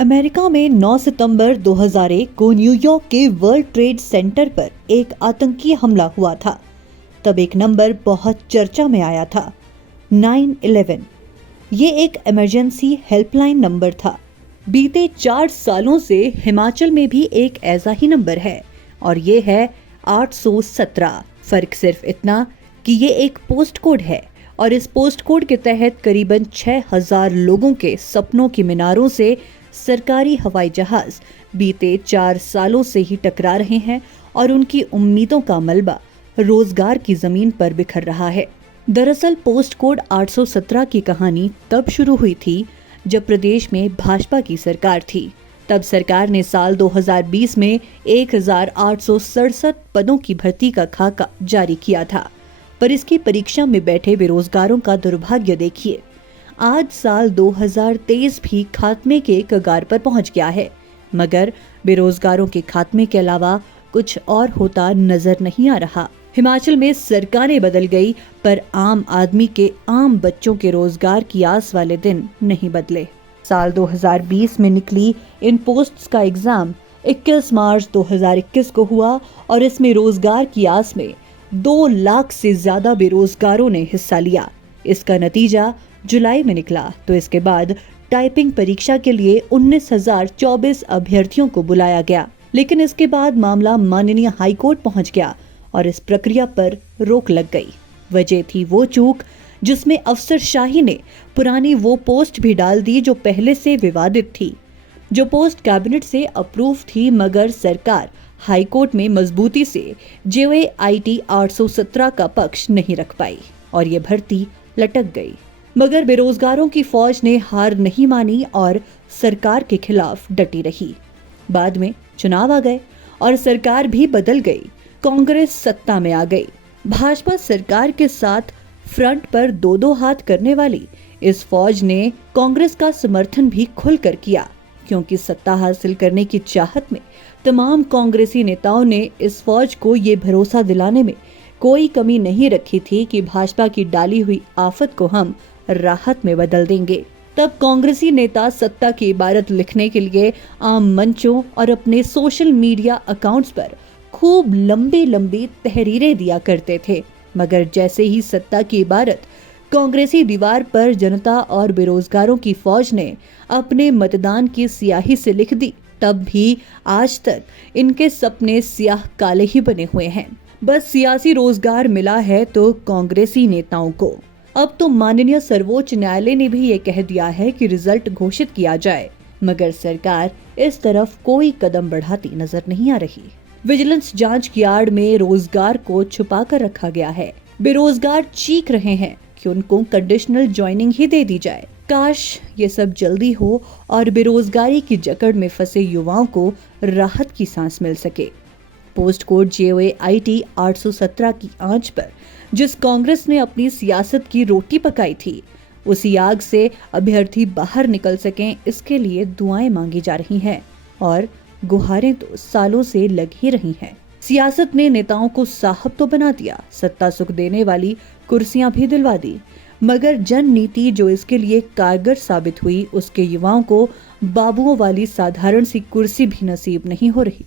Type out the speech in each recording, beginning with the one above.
America में 9 सितंबर 2001 को New York के वर्ल्ड ट्रेड सेंटर पर एक आतंकी हमला हुआ था। तब एक नंबर बहुत चर्चा में आया था, 911। ये एक इमरजेंसी हेल्पलाइन नंबर था। बीते 4 सालों से हिमाचल में भी एक ऐसा ही नंबर है और ये है 817। फर्क सिर्फ इतना कि ये एक पोस्ट कोड है और इस पोस्ट कोड के तहत करीबन 6000 लोगों के सपनों की मीनारों से सरकारी हवाई जहाज बीते 4 सालों से ही टकरा रहे हैं और उनकी उम्मीदों का मलबा रोजगार की जमीन पर बिखर रहा है। दरअसल पोस्ट कोड 817 की कहानी तब शुरू हुई थी जब प्रदेश में भाजपा की सरकार थी। तब सरकार ने साल 2020 में 1867 पदों की भर्ती का खाका जारी किया था, पर इसकी परीक्षा में बैठे बेरोजगारों का दुर्भाग्य देखिए। आज साल 2023 भी खात्मे के कगार पर पहुंच गया है, मगर बेरोजगारों के खात्मे के अलावा कुछ और होता नजर नहीं आ रहा। हिमाचल में सरकारें बदल गई पर आम आदमी के आम बच्चों के रोजगार की आस वाले दिन नहीं बदले। साल 2020 में निकली इन पोस्ट्स का एग्जाम 21 मार्च 2021 को हुआ और इसमें रोजगार की आस में 2 लाख से ज्यादा बेरोजगारों ने हिस्सा लिया। इसका नतीजा जुलाई में निकला तो इसके बाद टाइपिंग परीक्षा के लिए 19,024 अभ्यर्थियों को बुलाया गया, लेकिन इसके बाद मामला माननीय हाईकोर्ट पहुंच गया और इस प्रक्रिया पर रोक लग गई। वजह थी वो चूक जिसमें अफसरशाही ने पुरानी वो पोस्ट भी डाल दी जो पहले से विवादित थी। जो पोस्ट कैबिनेट से अप्रूव थी, मगर सरकार हाईकोर्ट में मजबूती से JOIT 817 का पक्ष नहीं रख पाई और ये भर्ती लटक गई। मगर बेरोजगारों की फौज ने हार नहीं मानी और सरकार के खिलाफ डटी रही। बाद में चुनाव आ गए और सरकार भी बदल गई। कांग्रेस सत्ता में आ गई। भाजपा सरकार के साथ फ्रंट पर 2-2 हाथ करने वाली इस फौज ने कांग्रेस का समर्थन भी खुलकर किया, क्योंकि सत्ता हासिल करने की चाहत में तमाम कांग्रेसी नेताओं ने इस फौज को ये भरोसा दिलाने में कोई कमी नहीं रखी थी कि भाजपा की डाली हुई आफत को हम राहत में बदल देंगे। तब कांग्रेसी नेता सत्ता की इबारत लिखने के लिए आम मंचों और अपने सोशल मीडिया अकाउंट्स पर खूब लंबी तहरीरें दिया करते थे, मगर जैसे ही सत्ता की इबारत कांग्रेसी दीवार पर जनता और बेरोजगारों की फौज ने अपने मतदान की स्याही से लिख दी, तब भी आज तक इनके सपने स्याह काले ही बने हुए हैं। बस सियासी रोजगार मिला है तो कांग्रेसी नेताओं को। अब तो माननीय सर्वोच्च न्यायालय ने भी ये कह दिया है कि रिजल्ट घोषित किया जाए, मगर सरकार इस तरफ कोई कदम बढ़ाती नजर नहीं आ रही। विजिलेंस जांच की आड़ में रोजगार को छुपा कर रखा गया है। बेरोजगार चीख रहे हैं कि उनको कंडीशनल ज्वाइनिंग ही दे दी जाए। काश ये सब जल्दी हो और बेरोजगारी की जकड़ में फंसे युवाओं को राहत की सांस मिल सके। पोस्ट कोड JOIT 817 की आंच पर जिस कांग्रेस ने अपनी सियासत की रोटी पकाई थी, उसी आग से अभ्यर्थी बाहर निकल सकें, इसके लिए दुआएं मांगी जा रही हैं और गुहारें तो सालों से लग ही रही हैं। सियासत ने नेताओं को साहब तो बना दिया, सत्ता सुख देने वाली कुर्सियां भी दिलवा दी, मगर जन नीति जो इसके लिए कारगर साबित हुई, उसके युवाओं को बाबुओं वाली साधारण सी कुर्सी भी नसीब नहीं हो रही।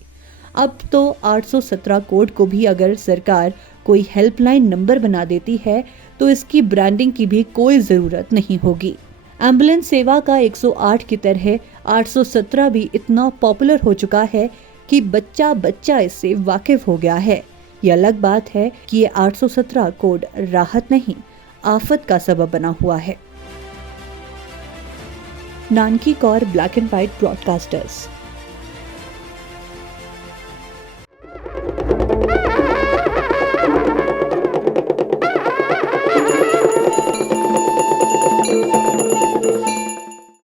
अब तो 817 कोड को भी अगर सरकार कोई हेल्पलाइन नंबर बना देती है तो इसकी ब्रांडिंग की भी कोई जरूरत नहीं होगी। एम्बुलेंस सेवा का 108 की तरह 817 भी इतना पॉपुलर हो चुका है कि बच्चा इससे वाकिफ हो गया है। ये अलग बात है कि ये 817 कोड राहत नहीं, आफत का सबब बना हुआ है। Nanaki Kaur, black and white broadcasters.